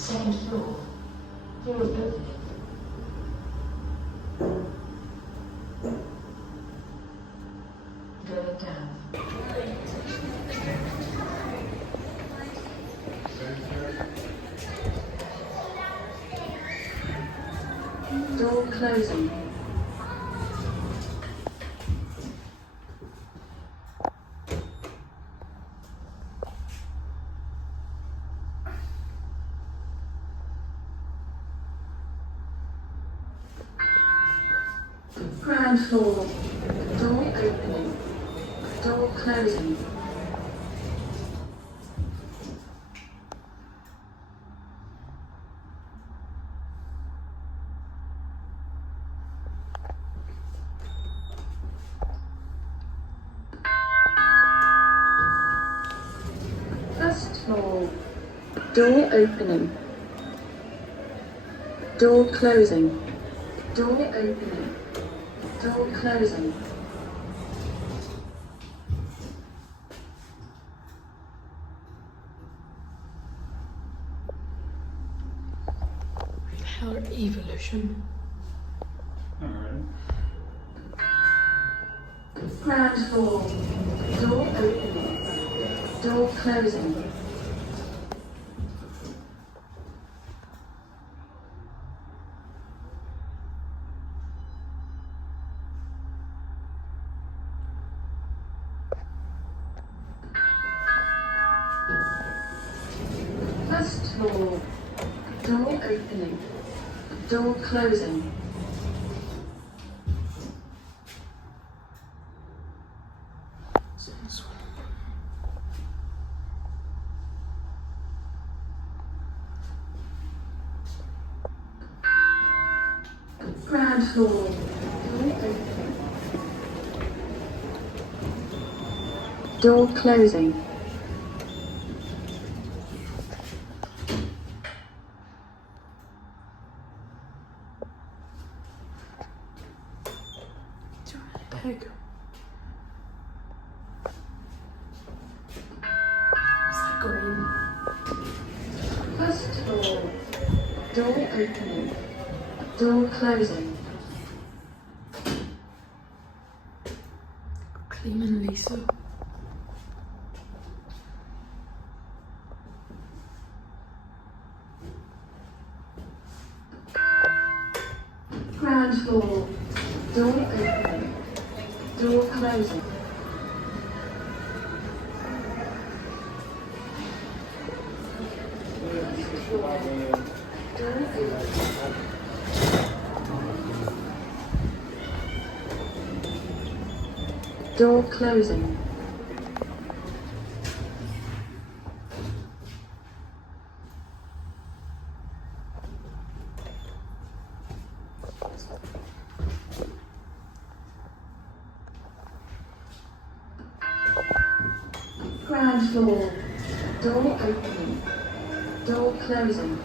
Second floor. Doorbell. Going down. Door closing. Ground floor. Door opening. Door closing. First floor. Door opening. Door closing. Door opening. Door closing. Hell, evolution. Alright. Ground floor. Door opening. Door closing. First floor. Door opening. Door closing. Ground floor. Door opening. Door closing. Peg. Is that green? First floor. Door opening. Door closing. Clean and Lisa. Ground floor. Door opening. Door closing. Door opening. Door closing. Ground floor. Door opening. Door closing.